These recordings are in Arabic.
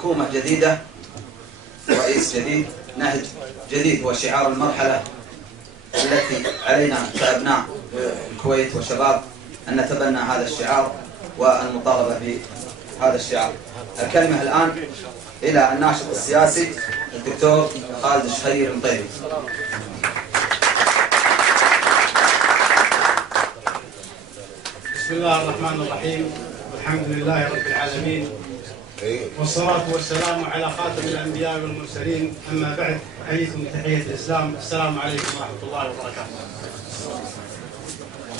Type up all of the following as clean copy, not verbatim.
حكومة جديدة، رئيس جديد، نهج جديد هو شعار المرحلة التي علينا كأبناء الكويت وشباب أن نتبنى هذا الشعار والمطالبة بهذا الشعار. الكلمة الآن إلى الناشط السياسي الدكتور خالد الشهير المطيري. بسم الله الرحمن الرحيم، والحمد لله رب العالمين، والصلاة والسلام على خاتم الأنبياء والمرسلين. أما بعد، أحييكم بتحية الإسلام، السلام عليكم ورحمة الله وبركاته.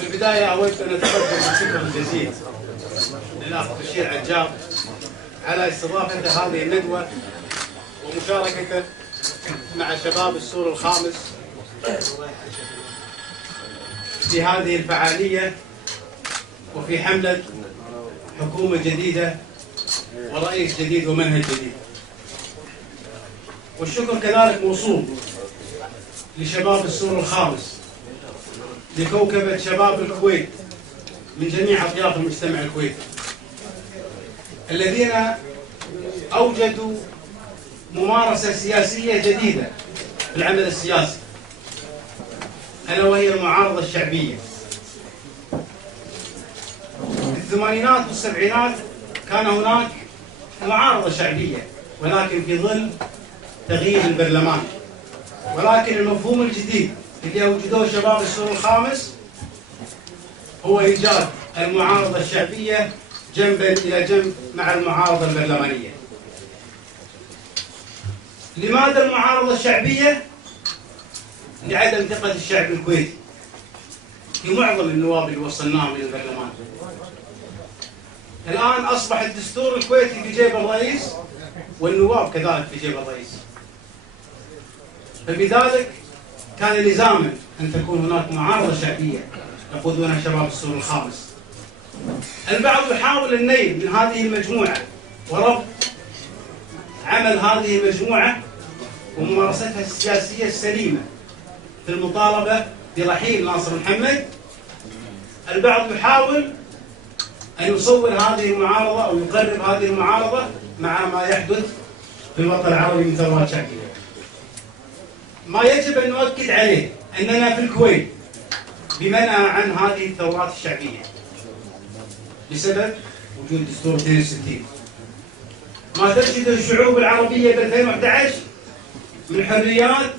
في البداية أود أن أتقدم بالشكر الجزيل للأخ بشير عجاب على استضافته هذه الندوة ومشاركته مع شباب السور الخامس في هذه الفعالية وفي حملة حكومة جديدة ورئيس جديد ومنهج جديد. والشكر كذلك موصول لشباب السور الخامس، لكوكبة شباب الكويت من جميع أطياف المجتمع الكويتي، الذين أوجدوا ممارسة سياسية جديدة في العمل السياسي، ألا وهي المعارضة الشعبية. في الثمانينات والسبعينات كان هناك معارضة شعبية، ولكن في ظل تغيير البرلمان. ولكن المفهوم الجديد اللي أوجدوه شباب السور الخامس هو إيجاد المعارضة الشعبية جنبا إلى جنب مع المعارضة البرلمانية. لماذا المعارضة الشعبية؟ لعدم ثقة الشعب الكويتي في معظم النواب اللي وصلناهم إلى البرلمان. الآن أصبح الدستور الكويتي في جيب الرئيس والنواب كذلك في جيب الرئيس، فبذلك كان لزاما أن تكون هناك معارضة شعبية يقودونها شباب السور الخامس. البعض يحاول النيل من هذه المجموعة وربط عمل هذه المجموعة وممارستها السياسية السليمة في المطالبة برحيل ناصر محمد. البعض يحاول أن يصور هذه المعارضة أو يقرب هذه المعارضة مع ما يحدث في الوطن العربي من ثورات شعبية. ما يجب أن نؤكد عليه أننا في الكويت بمنأى عن هذه الثورات الشعبية بسبب وجود دستور 62. ما تجده الشعوب العربية ب 2011 من حريات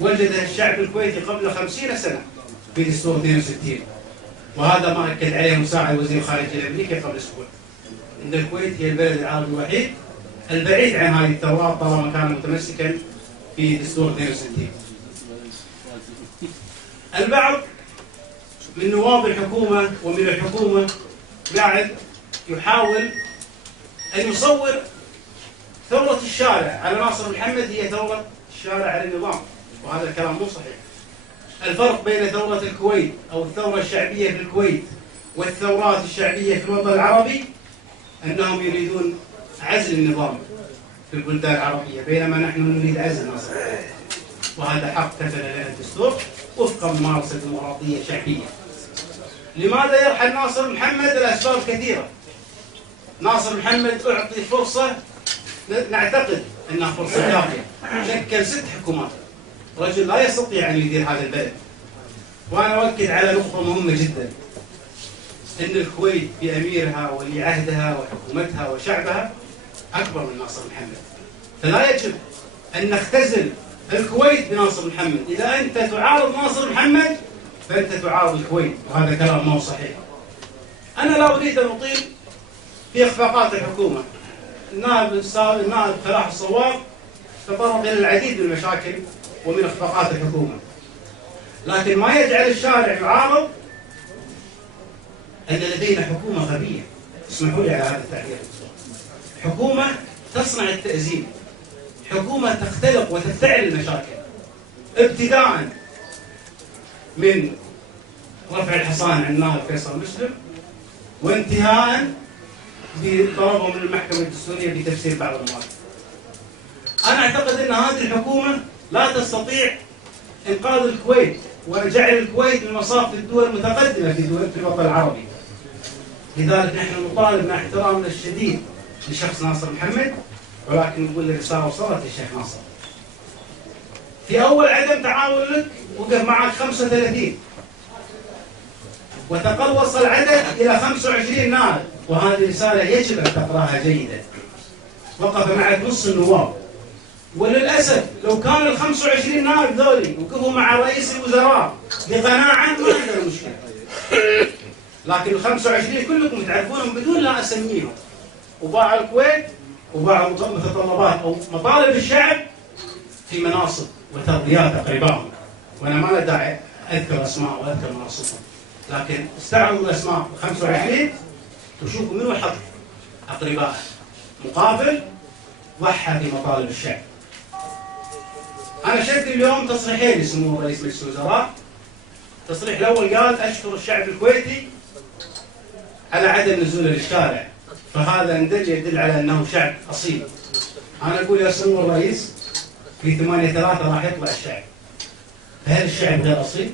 وجدها الشعب الكويتي قبل 50 سنة في دستور 62، وهذا ما أكد عليه مساعد وزير الخارجية الأمريكي قبل أسبوع، أن الكويت هي البلد العربي الوحيد البعيد عن هذه الثورات طالما كان متمسكا في دستور 62. البعض من نواب الحكومة ومن الحكومة قاعد يحاول أن يصور ثورة الشارع على ناصر محمد هي ثورة الشارع على النظام، وهذا الكلام مو صحيح. الفرق بين ثورة الكويت أو الثورة الشعبية في الكويت والثورات الشعبية في الوطن العربي أنهم يريدون عزل النظام في البلدان العربية، بينما نحن نريد عزل ناصر، وهذا حق كفل لنا الدستور وفق ممارسة ديمقراطية شعبية. لماذا يرحل ناصر محمد؟ الأسباب كثيرة. ناصر محمد أعطي فرصة نعتقد أنها فرصة كافية، شكل 6 حكومات، رجل لا يستطيع أن يدير هذا البلد. وأنا أؤكد على نقطة مهمة جدا، أن الكويت بأميرها ولي عهدها وحكومتها وشعبها أكبر من ناصر محمد، فلا يجب أن نختزل الكويت بناصر محمد. إذا أنت تعارض ناصر محمد فأنت تعارض الكويت، وهذا كلام ما هو صحيح. أنا لا أريد أن أطيل في إخفاقات الحكومة. النائب فلاح الصواب تطرق إلى العديد من المشاكل ومن إخفاقات الحكومة، لكن ما يجعل الشارع يعارض أن لدينا حكومة غبية. اسمحوا لي على هذا التعبير. حكومة تصنع التأزيم، حكومة تختلق وتفتعل المشاكل، ابتداء من رفع الحصان عن النائب فيصل مسلم وانتهاء بطلبهم من المحكمة الدستورية بتفسير بعض المواد. أنا أعتقد أن هذه الحكومة لا تستطيع إنقاذ الكويت وجعل الكويت من مصاف الدول المتقدمة في الوطن العربي. لذلك نحن نطالب مع احترامنا الشديد لشخص ناصر محمد، ولكن نقول الرسالة وصلت للشيخ ناصر. في أول عدم تعاون لك وقف معك 35 وتقلص العدد إلى 25 نائب، وهذه رسالة يجب أن تقرأها جيدا. وقف معك نص النواب، وللأسف لو كان ال 25 نائب ذولي وقفوا مع رئيس الوزراء بقناعة ما عندنا مشكلة. لكن ال 25 كلكم تعرفونهم بدون لا أسميهم، وباع الكويت وباع متطلبات أو مطالب الشعب في مناصب وترضيات أقربائهم، وأنا ما له داعي أذكر أسماء وأذكر مناصبهم، لكن استعرضوا الأسماء 25 وشوفوا منو حط أقربائه مقابل ضحى في مطالب الشعب. أنا شفت اليوم تصريحين لسمو رئيس مجلس الوزراء. التصريح الأول قال أشكر الشعب الكويتي على عدم نزوله للشارع، فهذا يدل على أنه شعب أصيل. أنا أقول يا سمو الرئيس في 8/3 راح يطلع الشعب، فهل الشعب غير أصيل؟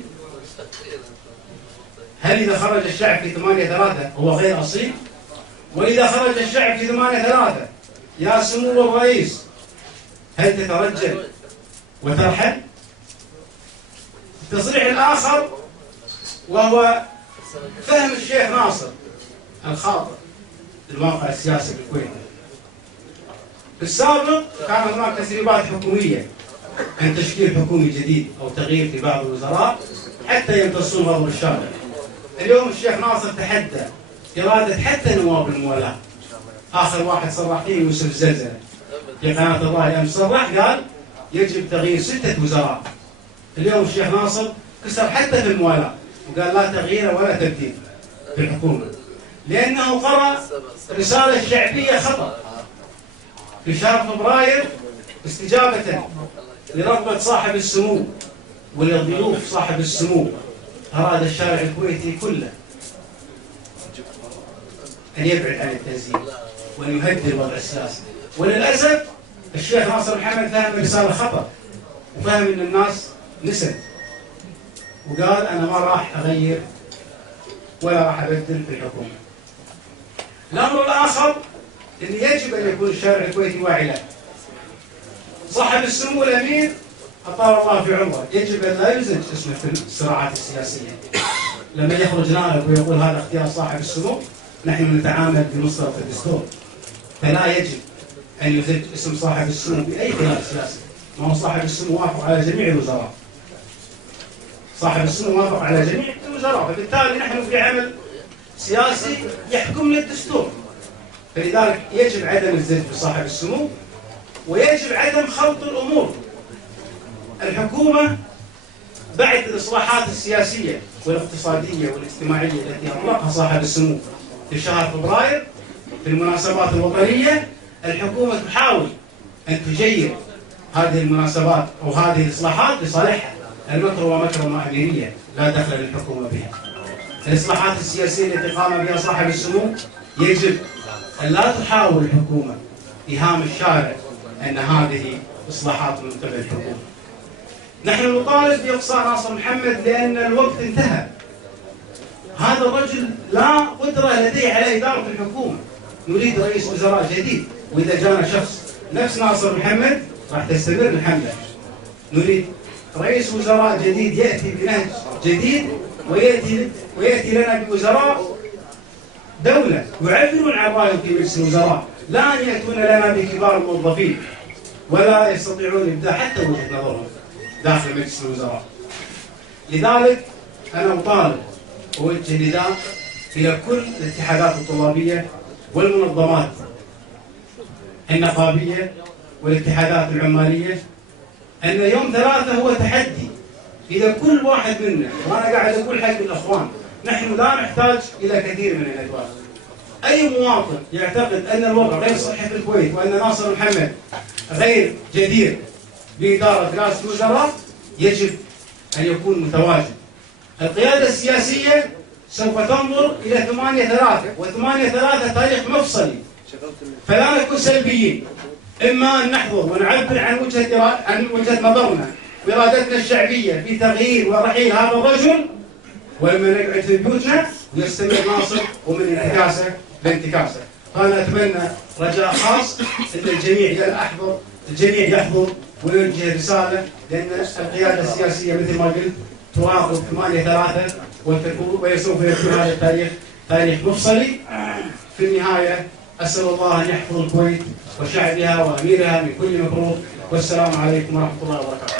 هل إذا خرج الشعب في 8/3 هو غير أصيل؟ وإذا خرج الشعب في 8/3 يا سمو الرئيس هل تترجل وترحل؟ التصريح الآخر وهو فهم الشيخ ناصر الخاطئ للواقع السياسي بالكويت. في السابق كان هناك تسريبات حكومية عن تشكيل حكومي جديد أو تغيير في بعض الوزراء حتى يمتصون غضب الشارع. اليوم الشيخ ناصر تحدى إرادة حتى نواب الموالاة. آخر واحد صرح فيه يوسف زلزلة في قناة الرأي أمس، صرح قال يجب تغيير 6 وزراء. اليوم الشيخ ناصر كسر حتى في الموالاة وقال لا تغيير ولا تبديل في الحكومة، لأنه قرأ رسالة شعبية خطأ في شهر فبراير استجابة لرغبة صاحب السمو ولضيوف صاحب السمو. أراد الشارع الكويتي كله أن يبعد عن التنزيل وأن يهدي الوضع السياسي، وللأسف الشيخ ناصر محمد فهم الرسالة خطأ وفهم أن الناس نسد وقال أنا ما راح أغير ولا راح أبدل في الحكومة. الأمر الآخر اللي يجب أن يكون الشارع الكويتي واعي له، صاحب السمو الأمير أطال الله في عمره يجب أن لا يزج اسمه في الصراعات السياسية. لما يخرج نائب ويقول هذا اختيار صاحب السمو، نحن نتعامل بمصدر الدستور، فلا يجب أن يزج اسم صاحب السمو بأي خلاف سياسي. ما هو صاحب السمو وافق على جميع الوزراء، صاحب السمو وافق على جميع الوزراء، فبالتالي نحن في عمل سياسي يحكمنا الدستور، فلذلك يجب عدم الزج بصاحب السمو ويجب عدم خلط الأمور. الحكومة بعد الإصلاحات السياسية والاقتصادية والاجتماعية التي أطلقها صاحب السمو في شهر فبراير في المناسبات الوطنية، الحكومة تحاول أن تجير هذه المناسبات أو هذه الإصلاحات لصالحها. المكر ومكرمة أميرية لا دخل للحكومة بها. الإصلاحات السياسية التي قام بها صاحب السمو يجب أن لا تحاول الحكومة إيهام الشارع أن هذه إصلاحات من قبل الحكومة. نحن نطالب بإقصاء ناصر محمد لأن الوقت انتهى. هذا الرجل لا قدرة لديه على إدارة الحكومة. نريد رئيس وزراء جديد، وإذا جانا شخص نفس ناصر محمد راح تستمر الحملة. نريد رئيس وزراء جديد يأتي بنهج جديد ويأتي لنا بوزراء دولة يعبرون عن رأيهم في مجلس الوزراء، لا أن يأتون لنا بكبار الموظفين ولا يستطيعون إبداء حتى وجهة نظرهم داخل مجلس الوزراء. لذلك أنا أطالب وأوجه نداء إلى كل الاتحادات الطلابية والمنظمات النقابية والاتحادات العمالية أن يوم 3 هو تحدي. إذا كل واحد منا، وأنا قاعد أقول حق الأخوان، نحن لا نحتاج إلى كثير من الأدوات. أي مواطن يعتقد أن الوضع غير صحي في الكويت وأن ناصر محمد غير جدير بإدارة رئاسة الوزراء يجب أن يكون متواجد. القيادة السياسية سوف تنظر إلى 8/3 و8/3 تاريخ مفصلي، فلا نكون سلبيين. إما أن نحضر ونعبر عن وجهة نظرنا وإرادتنا الشعبية في تغيير ورحيل هذا الرجل، ولما نقعد في بيوتنا ويستمر ناصر ومن انتكاسة لانتكاسة. فأنا أتمنى رجاء خاص أن الجميع يحضر ويوجه رسالة، لأن القيادة السياسية مثل ما قلت تراقب 8/3 وسوف يكون هذا التاريخ تاريخ مفصلي. في النهاية أسأل الله أن يحفظ الكويت وشعبها وأميرها من كل مكروه، والسلام عليكم ورحمة الله وبركاته.